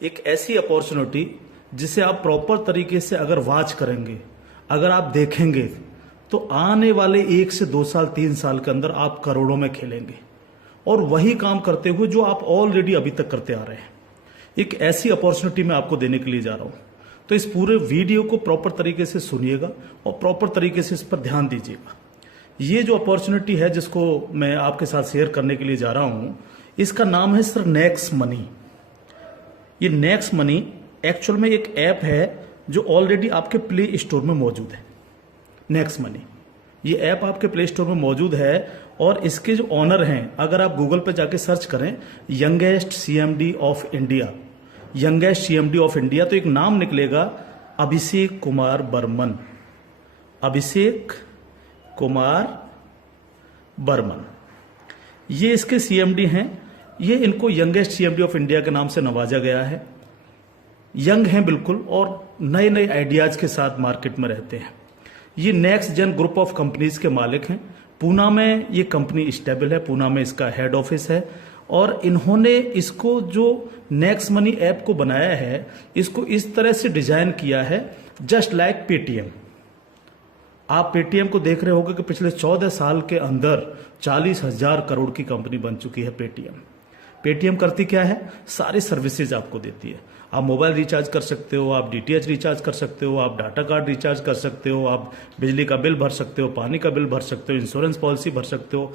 एक ऐसी अपॉर्चुनिटी जिसे आप प्रॉपर तरीके से अगर वॉच करेंगे, अगर आप देखेंगे, तो आने वाले 1 से 2 साल 3 साल के अंदर आप करोड़ों में खेलेंगे और वही काम करते हुए जो आप ऑलरेडी अभी तक करते आ रहे हैं। एक ऐसी अपॉर्चुनिटी मैं आपको देने के लिए जा रहा हूं, तो इस पूरे वीडियो को प्रॉपर तरीके से सुनिएगा और प्रॉपर तरीके से इस पर ध्यान दीजिएगा। ये जो अपॉर्चुनिटी है जिसको मैं आपके साथ शेयर करने के लिए जा रहा हूं, इसका नाम है सर नेक्स्ट मनी। ये नेक्स्ट मनी एक्चुअल में एक ऐप है जो ऑलरेडी आपके प्ले स्टोर में मौजूद है। नेक्स्ट मनी ये ऐप आपके प्ले स्टोर में मौजूद है और इसके जो ऑनर हैं, अगर आप गूगल पे जाके सर्च करें youngest CMD of India, youngest CMD of India, तो एक नाम निकलेगा अभिषेक कुमार बर्मन। अभिषेक कुमार बर्मन ये इसके सीएमडी हैं। ये इनको यंगेस्ट सीएमडी ऑफ इंडिया के नाम से नवाजा गया है। यंग हैं बिल्कुल और नए नए आइडियाज के साथ मार्केट में रहते हैं। ये next gen group of companies के मालिक हैं। पूना में ये कंपनी स्टेबल है, पूना में इसका हेड ऑफिस है और इन्होंने इसको जो नेक्स्ट मनी ऐप को बनाया है, इसको इस तरह से डिजाइन किया है जस्ट लाइक पेटीएम। आप पेटीएम को देख रहे होंगे कि पिछले 14 साल के अंदर 40,000 करोड़ की कंपनी बन चुकी है पेटीएम। पेटीएम करती क्या है? सारी सर्विसेज आपको देती है। आप मोबाइल रिचार्ज कर सकते हो, आप डीटीएच रिचार्ज कर सकते हो, आप डाटा कार्ड रिचार्ज कर सकते हो, आप बिजली का बिल भर सकते हो, पानी का बिल भर सकते हो, इंश्योरेंस पॉलिसी भर सकते हो,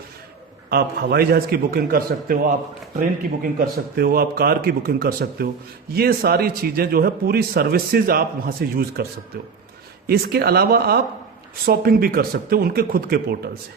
आप हवाई जहाज की बुकिंग कर सकते हो, आप ट्रेन की बुकिंग कर सकते हो, आप कार की बुकिंग कर सकते हो। ये सारी चीजें जो है पूरी सर्विसेज आप वहां से यूज कर सकते हो। इसके अलावा आप शॉपिंग भी कर सकते हो उनके खुद के पोर्टल से,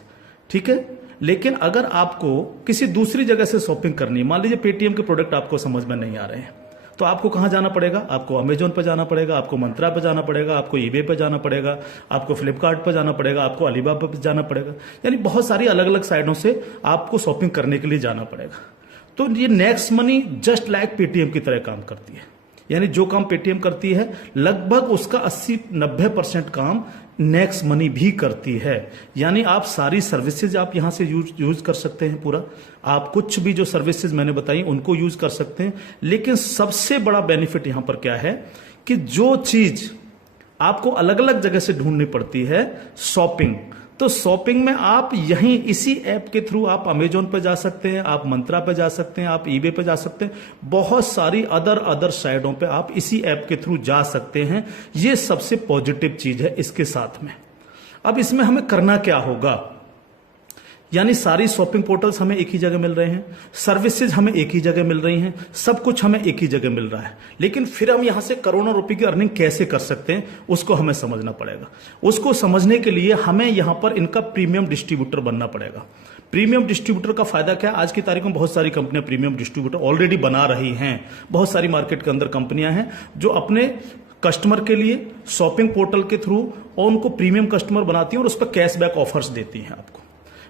ठीक है। लेकिन अगर आपको किसी दूसरी जगह से शॉपिंग करनी है, मान लीजिए पेटीएम के प्रोडक्ट आपको समझ में नहीं आ रहे हैं, तो आपको कहां जाना पड़ेगा? आपको अमेजोन पे जाना पड़ेगा, आपको मंत्रा पे जाना पड़ेगा, आपको ईबे पे जाना पड़ेगा, आपको फ्लिपकार्ट पे जाना पड़ेगा, आपको अलीबाबा पे जाना पड़ेगा। यानी बहुत सारी अलग अलग साइडों से आपको शॉपिंग करने के लिए जाना पड़ेगा। तो ये next money just like Paytm की तरह काम करती है। यानी जो काम पेटीएम करती है लगभग उसका 80-90% काम नेक्स्ट मनी भी करती है। यानी आप सारी सर्विसेज आप यहां से यूज कर सकते हैं पूरा। आप कुछ भी जो सर्विसेज मैंने बताई उनको यूज कर सकते हैं। लेकिन सबसे बड़ा बेनिफिट यहां पर क्या है कि जो चीज आपको अलग अलग जगह से ढूंढनी पड़ती है, शॉपिंग, तो शॉपिंग में आप यहीं इसी ऐप के थ्रू आप अमेजोन पे जा सकते हैं, आप मंत्रा पे जा सकते हैं, आप ईबे पे जा सकते हैं, बहुत सारी अदर साइडों पे आप इसी ऐप के थ्रू जा सकते हैं। ये सबसे पॉजिटिव चीज है इसके साथ में। अब इसमें हमें करना क्या होगा? यानी सारी शॉपिंग पोर्टल्स हमें एक ही जगह मिल रहे हैं, सर्विसेज हमें एक ही जगह मिल रही हैं, सब कुछ हमें एक ही जगह मिल रहा है। लेकिन फिर हम यहां से करोड़ों रुपए की अर्निंग कैसे कर सकते हैं उसको हमें समझना पड़ेगा। उसको समझने के लिए हमें यहां पर इनका प्रीमियम डिस्ट्रीब्यूटर बनना पड़ेगा। प्रीमियम डिस्ट्रीब्यूटर का फायदा क्या है? आज की तारीख में बहुत सारी कंपनियां प्रीमियम डिस्ट्रीब्यूटर ऑलरेडी बना रही हैं। बहुत सारी मार्केट के अंदर कंपनियां हैं जो अपने कस्टमर के लिए शॉपिंग पोर्टल के थ्रू और उनको प्रीमियम कस्टमर बनाती हैं और उस पर कैशबैक ऑफर्स देती हैं आपको।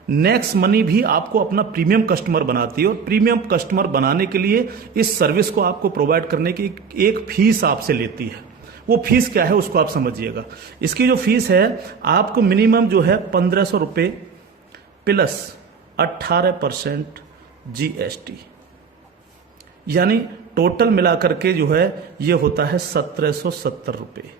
नेक्स्ट मनी भी आपको अपना प्रीमियम कस्टमर बनाती है और प्रीमियम कस्टमर बनाने के लिए इस सर्विस को आपको प्रोवाइड करने की एक फीस आपसे लेती है। वो फीस क्या है उसको आप समझिएगा। इसकी जो फीस है आपको मिनिमम जो है 1,500 रुपए प्लस 18% जीएसटी, यानी टोटल मिलाकर के जो है ये होता है 1,770 रुपए।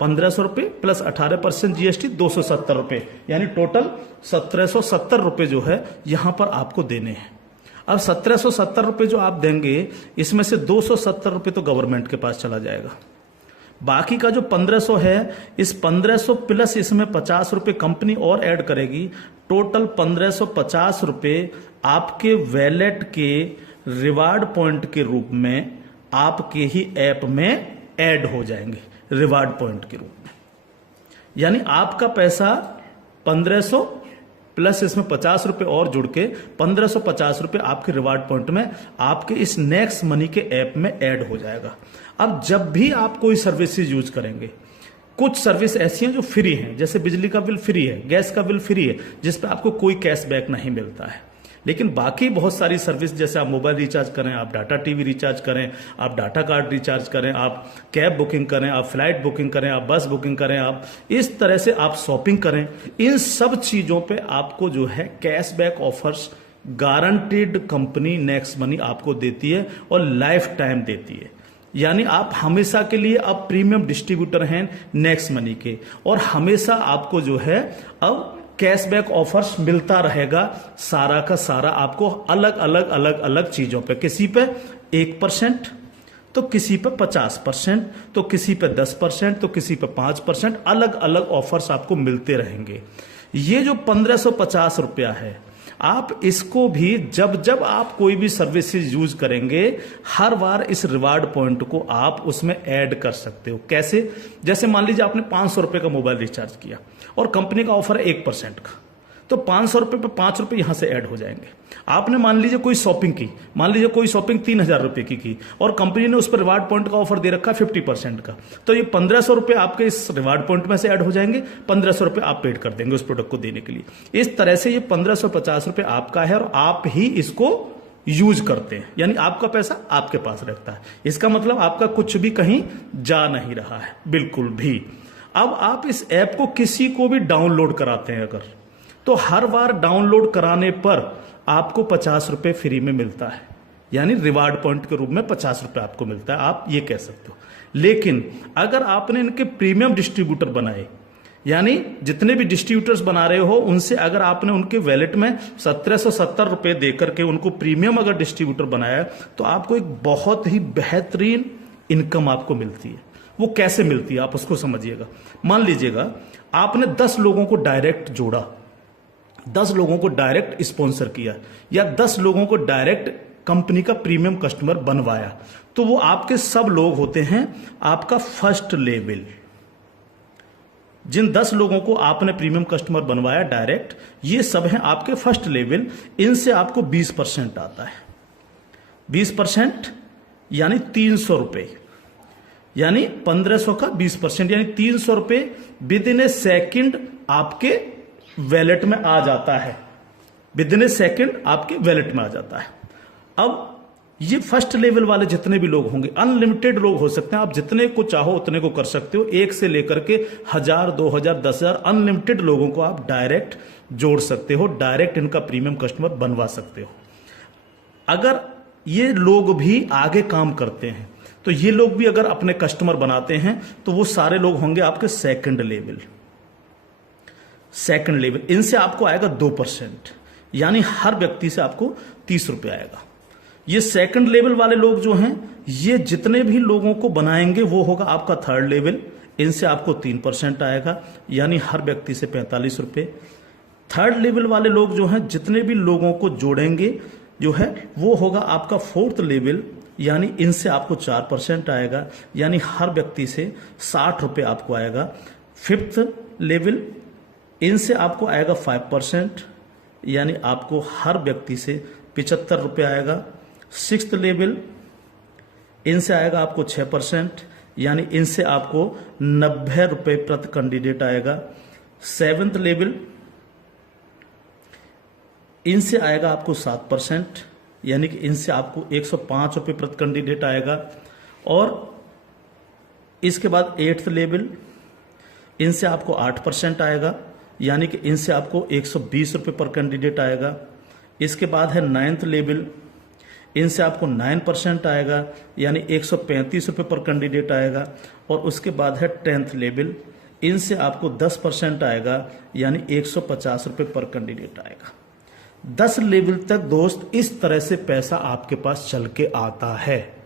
1,500 रुपए प्लस 18% जीएसटी 270 रुपए, यानी टोटल 1,770 रुपए जो है यहां पर आपको देने हैं। अब 1,770 रुपए जो आप देंगे, इसमें से 270 रुपए तो गवर्नमेंट के पास चला जाएगा। बाकी का जो 1,500 है, इस 1,500 प्लस इसमें 50 रुपए कंपनी और ऐड करेगी। टोटल 1,550 रुपए आपके वैलेट के रिवार्ड पॉइंट के रूप में आपके ही ऐप में ऐड हो जाएंगे, रिवार्ड पॉइंट के रूप में। यानी आपका पैसा 1,500 प्लस इसमें 50 रुपए और जुड़ के 1,550 रुपए आपके रिवार्ड पॉइंट में आपके इस नेक्स्ट मनी के ऐप में ऐड हो जाएगा। अब जब भी आप कोई सर्विसेज यूज करेंगे, कुछ सर्विस ऐसी हैं जो फ्री हैं, जैसे बिजली का बिल फ्री है, गैस का बिल फ्री है, जिस पे आपको कोई कैशबैक नहीं मिलता है। लेकिन बाकी बहुत सारी सर्विस, जैसे आप मोबाइल रिचार्ज करें, आप डाटा टीवी रिचार्ज करें, आप डाटा कार्ड रिचार्ज करें, आप कैब बुकिंग करें, आप फ्लाइट बुकिंग करें, आप बस बुकिंग करें, आप इस तरह से आप शॉपिंग करें, इन सब चीजों पे आपको जो है cashback offers guaranteed company next money आपको देती है और लाइफ टाइम देती है। यानी आप हमेशा के लिए अब प्रीमियम डिस्ट्रीब्यूटर हैं नेक्स्ट मनी के, और हमेशा आपको जो है अब कैशबैक ऑफर्स मिलता रहेगा। सारा का सारा आपको अलग अलग अलग अलग चीजों पे, किसी पे 1%, तो किसी पे 50%, तो किसी पे 10%, तो किसी पे 5%, अलग अलग ऑफर्स आपको मिलते रहेंगे। ये जो 1550 रुपया है, आप इसको भी जब जब आप कोई भी सर्विसेज यूज करेंगे, हर बार इस रिवार्ड पॉइंट को आप उसमें ऐड कर सकते हो। कैसे? जैसे मान लीजिए आपने 500 रुपए का मोबाइल रिचार्ज किया और कंपनी का ऑफर है 1% का, तो 500 रुपए पे 5 रुपए यहां से ऐड हो जाएंगे। आपने मान लीजिए कोई शॉपिंग की, मान लीजिए कोई शॉपिंग 3000 रुपए की और कंपनी ने उस पर रिवार्ड पॉइंट का ऑफर दे रखा 50% का, तो ये 1500 रुपए आपके इस रिवार्ड पॉइंट में से ऐड हो जाएंगे, 1500 रुपए आप पेड कर देंगे उस प्रोडक्ट को देने के लिए। इस तरह से ये 1550 रुपए आपका है और आप ही इसको यूज करते हैं, यानी आपका पैसा आपके पास रहता है। इसका मतलब आपका कुछ भी कहीं जा नहीं रहा है, बिल्कुल भी। अब आप इस ऐप को किसी को भी डाउनलोड कराते हैं अगर, तो हर बार डाउनलोड कराने पर आपको 50 रुपए फ्री में मिलता है, यानी रिवार्ड पॉइंट के रूप में 50 रुपए आपको मिलता है, आप ये कह सकते हो। लेकिन अगर आपने इनके प्रीमियम डिस्ट्रीब्यूटर बनाए, यानी जितने भी डिस्ट्रीब्यूटर्स बना रहे हो उनसे अगर आपने उनके वैलेट में 1770 रुपए देकर के उनको प्रीमियम अगर डिस्ट्रीब्यूटर बनाया, तो आपको एक बहुत ही बेहतरीन इनकम आपको मिलती है। वो कैसे मिलती है आप उसको समझिएगा। मान लीजिएगा आपने 10 लोगों को डायरेक्ट जोड़ा, 10 लोगों को डायरेक्ट स्पॉन्सर किया, या 10 लोगों को डायरेक्ट कंपनी का प्रीमियम कस्टमर बनवाया, तो वो आपके सब लोग होते हैं आपका फर्स्ट लेवल। जिन 10 लोगों को आपने प्रीमियम कस्टमर बनवाया डायरेक्ट, ये सब हैं आपके फर्स्ट लेवल। इनसे आपको 20% आता है। 20% यानी 300 रुपए, यानी 1500 का 20%, यानी 300 रुपए विद इन ए सेकेंड आपके वैलेट में आ जाता है। विद इन ए सेकेंड आपके वैलेट में आ जाता है। अब ये फर्स्ट लेवल वाले जितने भी लोग होंगे, अनलिमिटेड लोग हो सकते हैं, आप जितने को चाहो उतने को कर सकते हो, 1 से लेकर के 1000, 2000, 10,000 अनलिमिटेड लोगों को आप डायरेक्ट जोड़ सकते हो, डायरेक्ट इनका प्रीमियम कस्टमर बनवा सकते हो। अगर ये लोग भी आगे काम करते हैं, तो ये लोग भी अगर अपने कस्टमर बनाते हैं, तो वो सारे लोग होंगे आपके सेकंड लेवल। सेकंड लेवल, इनसे आपको आएगा 2%, यानी हर व्यक्ति से आपको 30 रुपए आएगा। ये सेकंड लेवल वाले लोग जो हैं, ये जितने भी लोगों को बनाएंगे वो होगा आपका थर्ड लेवल। इनसे आपको 3% आएगा, यानी हर व्यक्ति से 45 रुपए। थर्ड लेवल वाले लोग जो हैं, जितने भी लोगों को जोड़ेंगे जो है, वो होगा आपका फोर्थ लेवल, यानी इनसे आपको 4% आएगा, यानी हर व्यक्ति से 60 रुपए आपको आएगा। फिफ्थ लेवल, इनसे आपको आएगा 5%, यानी आपको हर व्यक्ति से 75 रुपये आएगा। सिक्स्थ लेवल, इनसे आएगा आपको 6%, यानी इनसे आपको 90 रुपये प्रति कैंडिडेट आएगा। सेवेंथ लेवल, इनसे आएगा आपको 7%, यानी कि इनसे आपको 105 रुपये प्रति कैंडिडेट आएगा। और इसके बाद 8th लेवल, इनसे आपको 8% आएगा, यानी कि इनसे आपको 120 रुपये पर कैंडिडेट आएगा। इसके बाद है 9th लेवल, इनसे आपको 9% आएगा, यानी 135 रुपये पर कैंडिडेट आएगा। और उसके बाद है 10th लेवल, इनसे आपको 10% आएगा, यानी 150 रुपये पर कैंडिडेट आएगा। 10 लेवल तक दोस्त इस तरह से पैसा आपके पास चल के आता है।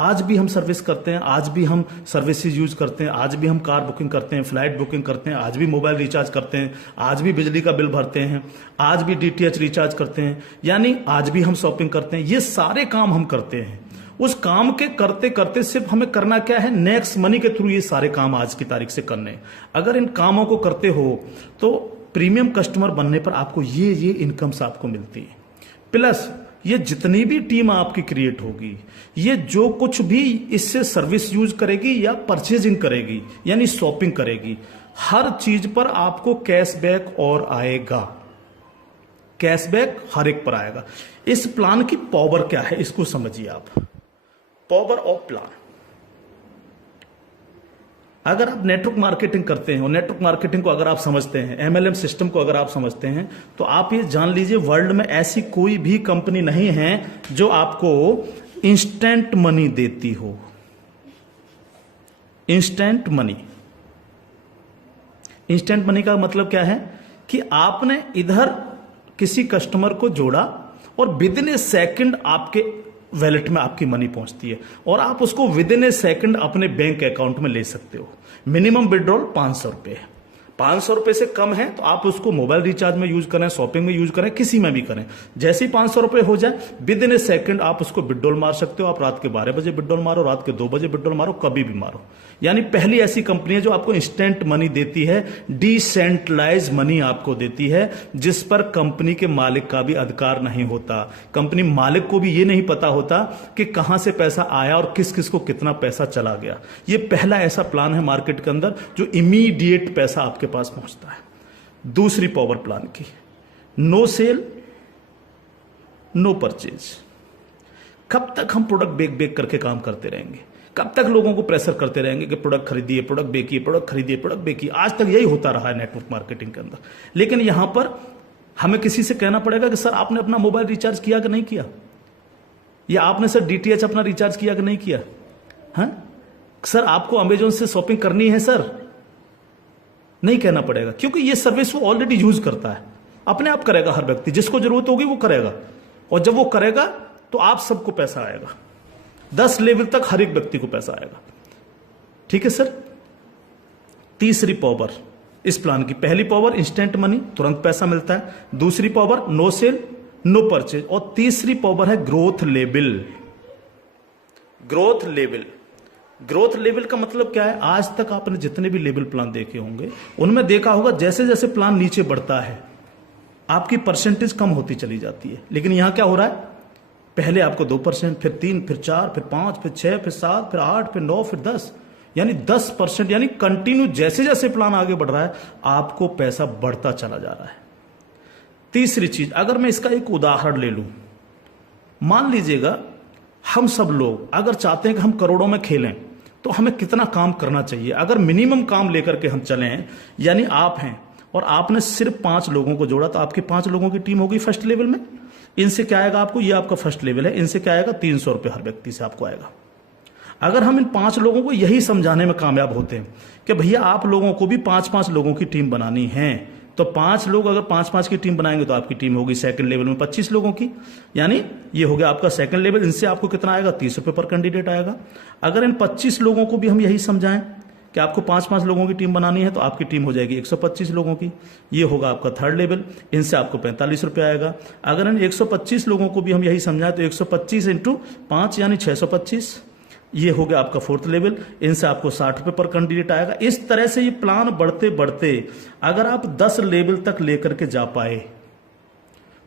आज भी हम सर्विस करते हैं, आज भी हम सर्विसेज यूज करते हैं, आज भी हम कार बुकिंग करते हैं, फ्लाइट बुकिंग करते हैं, आज भी मोबाइल रिचार्ज करते हैं, आज भी बिजली का बिल भरते हैं, आज भी डीटीएच रिचार्ज करते हैं, यानी आज भी हम शॉपिंग करते हैं। ये सारे काम हम करते हैं। उस काम के करते करते सिर्फ हमें करना क्या है, नेक्स्ट मनी के थ्रू ये सारे काम आज की तारीख से करने हैं। अगर इन कामों को करते हो तो प्रीमियम कस्टमर बनने पर आपको ये इनकम्स आपको मिलती है। प्लस ये जितनी भी टीम आपकी क्रिएट होगी, ये जो कुछ भी इससे सर्विस यूज करेगी या परचेजिंग करेगी, यानी शॉपिंग करेगी, हर चीज पर आपको कैशबैक और आएगा। कैशबैक हर एक पर आएगा। इस प्लान की पावर क्या है, इसको समझिए आप। पावर ऑफ प्लान, अगर आप नेटवर्क मार्केटिंग करते हैं और नेटवर्क मार्केटिंग को अगर आप समझते हैं, MLM सिस्टम को अगर आप समझते हैं, तो आप ये जान लीजिए वर्ल्ड में ऐसी कोई भी कंपनी नहीं है जो आपको इंस्टेंट मनी देती हो। Instant money. इंस्टेंट मनी का मतलब क्या है कि आपने इधर किसी कस्टमर को जोड़ा और विद इन ए सेकंड आपके वैलेट में आपकी मनी पहुंचती है और आप उसको विद इन ए सेकंड अपने बैंक अकाउंट में ले सकते हो। मिनिमम विड्रॉल 500 रुपए है। 500 रुपए से कम है तो आप उसको मोबाइल रिचार्ज में यूज करें, शॉपिंग में यूज करें, किसी में भी करें। जैसे ही 500 रुपए हो जाए विद इन ए सेकंड आप उसको विड्रॉल मार सकते हो। आप रात के 12 बजे विड्रॉल मारो, रात के 2 बजे विड्रॉल मारो, कभी भी मारो। यानी पहली ऐसी कंपनी है जो आपको इंस्टेंट मनी देती है, डिसेंट्रलाइज मनी आपको देती है, जिस पर कंपनी के मालिक का भी अधिकार नहीं होता। कंपनी मालिक को भी ये नहीं पता होता कि कहां से पैसा आया और किस किस को कितना पैसा चला गया। ये पहला ऐसा प्लान है मार्केट के अंदर जो इमीडिएट पैसा आपके पास पहुंचता है। दूसरी पावर प्लान की, नो सेल नो परचेज। कब तक हम प्रोडक्ट बेक बेक करके काम करते रहेंगे? कब तक लोगों को प्रेशर करते रहेंगे कि प्रोडक्ट खरीदिए, प्रोडक्ट बेचिए, प्रोडक्ट खरीदिए, प्रोडक्ट बेचिए? आज तक यही होता रहा है नेटवर्क मार्केटिंग के अंदर। लेकिन यहां पर हमें किसी से कहना पड़ेगा कि सर आपने अपना मोबाइल रिचार्ज किया कि नहीं किया, या आपने सर डीटीएच अपना रिचार्ज किया कि नहीं किया, हाँ सर आपको अमेजोन से शॉपिंग करनी है सर, नहीं कहना पड़ेगा, क्योंकि ये सर्विस वो ऑलरेडी यूज करता है। अपने आप करेगा, हर व्यक्ति जिसको जरूरत होगी वो करेगा, और जब वो करेगा तो आप सबको पैसा आएगा। 10 लेवल तक हर एक व्यक्ति को पैसा आएगा। ठीक है सर। तीसरी पावर इस प्लान की, पहली पावर इंस्टेंट मनी, तुरंत पैसा मिलता है। दूसरी power no sale no purchase, और तीसरी पावर है growth level. Growth level, growth level का मतलब क्या है? आज तक आपने जितने भी लेवल प्लान देखे होंगे उनमें देखा होगा जैसे जैसे प्लान नीचे बढ़ता है आपकी परसेंटेज कम होती चली जाती है। लेकिन यहां क्या हो रहा है? पहले आपको 2%, फिर 3, फिर 4, फिर 5, फिर 6, फिर 7, फिर 8, फिर 9, फिर 10, यानी 10%, यानी कंटिन्यू जैसे जैसे प्लान आगे बढ़ रहा है आपको पैसा बढ़ता चला जा रहा है। तीसरी चीज, अगर मैं इसका एक उदाहरण ले लूं, मान लीजिएगा हम सब लोग अगर चाहते हैं कि हम करोड़ों में खेलें तो हमें कितना काम करना चाहिए? अगर मिनिमम काम लेकर के हम चलें, यानी आप हैं और आपने सिर्फ 5 लोगों को जोड़ा तो आपकी 5 लोगों की टीम होगी फर्स्ट लेवल में। इनसे क्या आएगा आपको? ये आपका फर्स्ट लेवल है, इनसे क्या आएगा? 300 रुपए हर व्यक्ति से आपको आएगा। अगर हम इन 5 लोगों को यही समझाने में कामयाब होते हैं कि भैया आप लोगों को भी 5-5 लोगों की टीम बनानी है, तो 5 लोग अगर 5-5 की टीम बनाएंगे तो आपकी टीम होगी सेकंड लेवल में 25 लोगों की, यानी ये हो गया आपका सेकंड लेवल। इनसे आपको कितना आएगा? 30 रुपए पर कैंडिडेट आएगा। अगर इन 25 लोगों को भी हम यही समझाएं कि आपको 5-5 लोगों की टीम बनानी है तो आपकी टीम हो जाएगी 125 लोगों की, ये होगा आपका थर्ड लेवल। इनसे आपको 45 रुपए आएगा। अगर इन 125 लोगों को भी हम यही समझाएं तो 125 × 5 यानी 625, ये हो गया आपका फोर्थ लेवल। इनसे आपको 60 रुपए पर कैंडिडेट आएगा। इस तरह से ये प्लान बढ़ते बढ़ते अगर आप 10 लेवल तक लेकर के जा पाए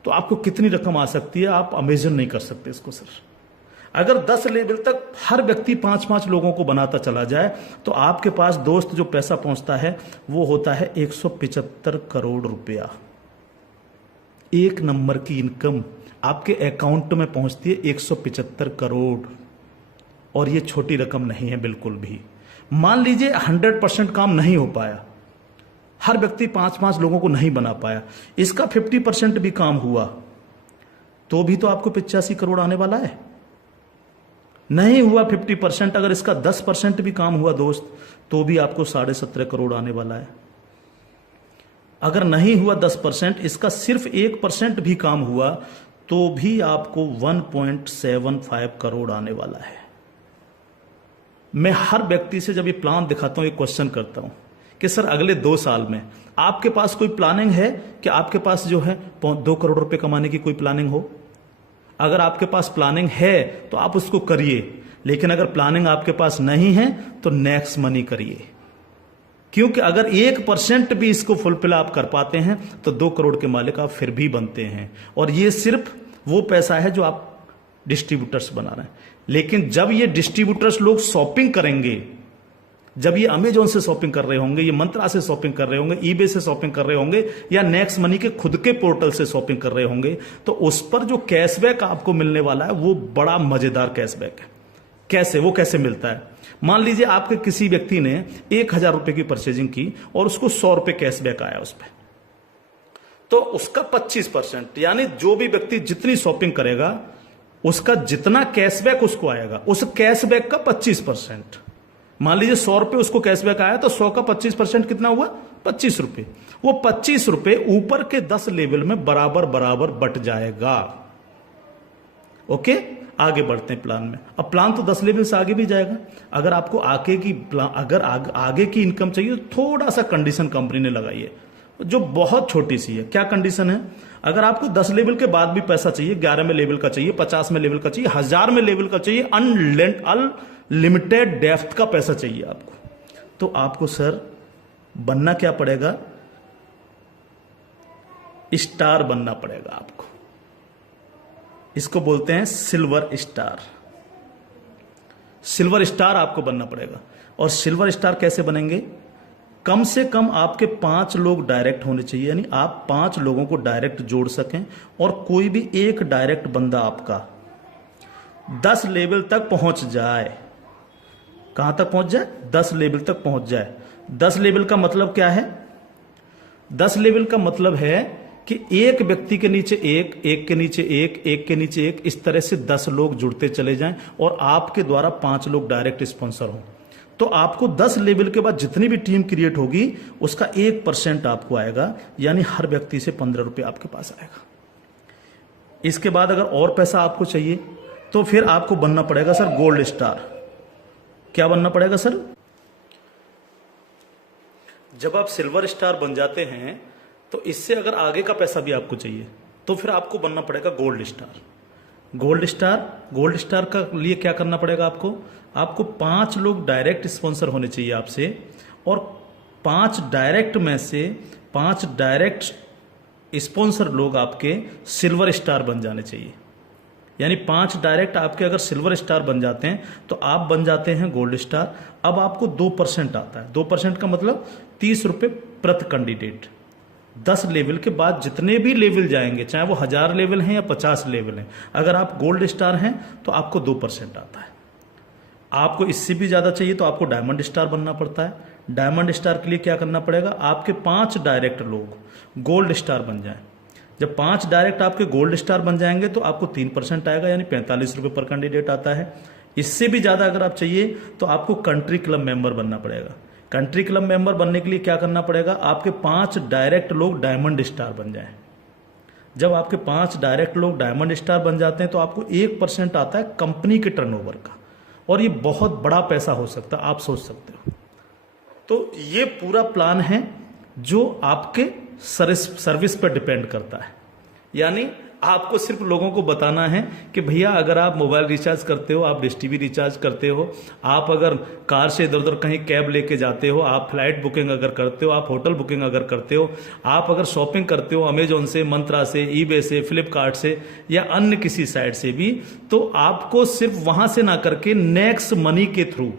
तो आपको कितनी रकम आ सकती है आप इमेजिन नहीं कर सकते इसको सर। अगर 10 लेवल तक हर व्यक्ति 5-5 लोगों को बनाता चला जाए तो आपके पास दोस्त जो पैसा पहुंचता है वो होता है 175 करोड़ रुपया। एक नंबर की इनकम आपके अकाउंट में पहुंचती है 175 करोड़, और ये छोटी रकम नहीं है बिल्कुल भी। मान लीजिए 100% काम नहीं हो पाया, हर व्यक्ति 5-5 लोगों को नहीं बना पाया, इसका 50% भी काम हुआ तो भी तो आपको 85 करोड़ आने वाला है। नहीं हुआ 50%, अगर इसका 10% भी काम हुआ दोस्त तो भी आपको 17.5 करोड़ आने वाला है। अगर नहीं हुआ 10%, इसका सिर्फ 1% भी काम हुआ तो भी आपको 1.75 करोड़ आने वाला है। मैं हर व्यक्ति से जब ये प्लान दिखाता हूं एक क्वेश्चन करता हूं कि सर अगले 2 साल में आपके पास कोई प्लानिंग है कि आपके पास जो है 2 करोड़ रुपए कमाने की कोई प्लानिंग हो? अगर आपके पास प्लानिंग है तो आप उसको करिए, लेकिन अगर प्लानिंग आपके पास नहीं है तो नेक्स्ट मनी करिए, क्योंकि अगर 1% भी इसको फुलफिल आप कर पाते हैं तो 2 करोड़ के मालिक आप फिर भी बनते हैं। और ये सिर्फ वो पैसा है जो आप डिस्ट्रीब्यूटर्स बना रहे हैं। लेकिन जब ये डिस्ट्रीब्यूटर्स लोग शॉपिंग करेंगे, जब ये अमेजोन से शॉपिंग कर रहे होंगे, ये मंत्रा से शॉपिंग कर रहे होंगे, ईबे से शॉपिंग कर रहे होंगे, या नेक्स्ट मनी के खुद के पोर्टल से शॉपिंग कर रहे होंगे, तो उस पर जो कैशबैक आपको मिलने वाला है वो बड़ा मजेदार कैशबैक है। कैसे? वो कैसे मिलता है? मान लीजिए आपके किसी व्यक्ति ने 1000 रुपए की परचेजिंग की और उसको 100 रुपए कैशबैक आया उस पर, तो उसका 25%, यानी जो भी व्यक्ति जितनी शॉपिंग करेगा उसका जितना कैशबैक उसको आएगा, उस कैशबैक का 25%, मान लीजिए 100 रुपए उसको कैशबैक आया, तो 100 का 25% कितना हुआ? 25 रुपए। वो 25 रुपए ऊपर के 10 लेवल में बराबर बराबर बट जाएगा। ओके, आगे बढ़ते हैं प्लान में। अब प्लान तो 10 लेवल से आगे भी जाएगा। अगर आपको आगे की इनकम चाहिए तो थोड़ा सा कंडीशन कंपनी ने लगाई है, जो बहुत छोटी सी है। क्या कंडीशन है? अगर आपको 10 लेवल के बाद भी पैसा चाहिए, 11 में लेवल का चाहिए, 50 में लेवल का चाहिए, 1000 में लेवल का चाहिए, अनलिमिटेड डेप्थ का पैसा चाहिए आपको, तो आपको सर बनना क्या पड़ेगा? स्टार बनना पड़ेगा आपको। इसको बोलते हैं सिल्वर स्टार। सिल्वर स्टार आपको बनना पड़ेगा। और सिल्वर स्टार कैसे बनेंगे? कम से कम आपके 5 लोग डायरेक्ट होने चाहिए, यानी आप 5 लोगों को डायरेक्ट जोड़ सकें, और कोई भी एक डायरेक्ट बंदा आपका 10 लेवल तक पहुंच जाए। कहां तक पहुंच जाए? 10 लेवल तक पहुंच जाए। 10 लेवल का मतलब क्या है? 10 लेवल का मतलब है कि एक व्यक्ति के नीचे एक, एक के नीचे एक, एक के नीचे एक, इस तरह से 10 लोग जुड़ते चले जाएं, और आपके द्वारा 5 लोग डायरेक्ट स्पॉन्सर हों। तो आपको 10 लेवल के बाद जितनी भी टीम क्रिएट होगी उसका 1% आपको आएगा, यानी हर व्यक्ति से 15 रुपये आपके पास आएगा। इसके बाद अगर और पैसा आपको चाहिए तो फिर आपको बनना पड़ेगा सर गोल्ड स्टार। क्या बनना पड़ेगा सर? जब आप सिल्वर स्टार बन जाते हैं तो इससे अगर आगे का पैसा भी आपको चाहिए तो फिर आपको बनना पड़ेगा गोल्ड स्टार। गोल्ड स्टार का लिए क्या करना पड़ेगा आपको? आपको 5 लोग डायरेक्ट स्पॉन्सर होने चाहिए आपसे, और 5 डायरेक्ट में से 5 डायरेक्ट स्पॉन्सर लोग आपके सिल्वर स्टार बन जाने चाहिए। यानी 5 डायरेक्ट आपके अगर सिल्वर स्टार बन जाते हैं तो आप बन जाते हैं गोल्ड स्टार। अब आपको 2% आता है। 2% का मतलब 30 रुपये प्रति कैंडिडेट। 10 लेवल के बाद जितने भी लेवल जाएंगे, चाहे वो 1000 लेवल हैं या 50 लेवल हैं, अगर आप गोल्ड स्टार हैं तो आपको 2% आता है। आपको इससे भी ज्यादा चाहिए तो आपको डायमंड स्टार बनना पड़ता है। डायमंड स्टार के लिए क्या करना पड़ेगा? आपके 5 डायरेक्ट लोग गोल्ड स्टार बन जाएं। जब 5 डायरेक्ट आपके गोल्ड स्टार बन जाएंगे तो आपको 3% आएगा, यानी 45 रुपये पर कैंडिडेट आता है। इससे भी ज्यादा अगर आप चाहिए तो आपको कंट्री क्लब मेंबर बनना पड़ेगा। कंट्री क्लब मेंबर बनने के लिए क्या करना पड़ेगा? आपके 5 डायरेक्ट लोग डायमंड स्टार बन जाएं। जब आपके 5 डायरेक्ट लोग डायमंड स्टार बन जाते हैं तो आपको 1% आता है कंपनी के टर्नओवर का, और ये बहुत बड़ा पैसा हो सकता है, आप सोच सकते हो। तो ये पूरा प्लान है जो आपके सर्विस पर डिपेंड करता है। यानी आपको सिर्फ लोगों को बताना है कि भैया अगर आप मोबाइल रिचार्ज करते हो, आप डिश टीवी रिचार्ज करते हो, आप अगर कार से इधर उधर कहीं कैब लेके जाते हो, आप फ्लाइट बुकिंग अगर करते हो, आप होटल बुकिंग अगर करते हो, आप अगर शॉपिंग करते हो अमेजोन से, मंत्रा से, ईबे से, फ्लिपकार्ट से या अन्य किसी साइट से भी, तो आपको सिर्फ वहां से ना करके नेक्स्ट मनी के थ्रू,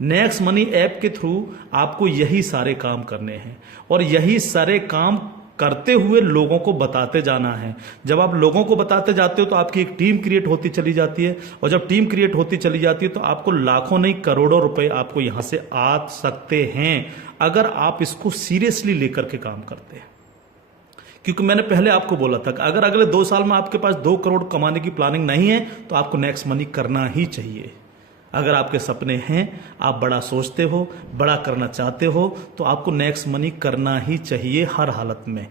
नेक्स्ट मनी ऐप के थ्रू आपको यही सारे काम करने हैं, और यही सारे काम करते हुए लोगों को बताते जाना है। जब आप लोगों को बताते जाते हो तो आपकी एक टीम क्रिएट होती चली जाती है, और जब टीम क्रिएट होती चली जाती है तो आपको लाखों नहीं करोड़ों रुपए आपको यहां से आ सकते हैं, अगर आप इसको सीरियसली लेकर के काम करते हैं। क्योंकि मैंने पहले आपको बोला था कि अगर अगले 2 साल में आपके पास 2 करोड़ कमाने की प्लानिंग नहीं है तो आपको नेक्स्ट मनी करना ही चाहिए। अगर आपके सपने हैं, आप बड़ा सोचते हो, बड़ा करना चाहते हो, तो आपको नेक्स्ट मनी करना ही चाहिए हर हालत में।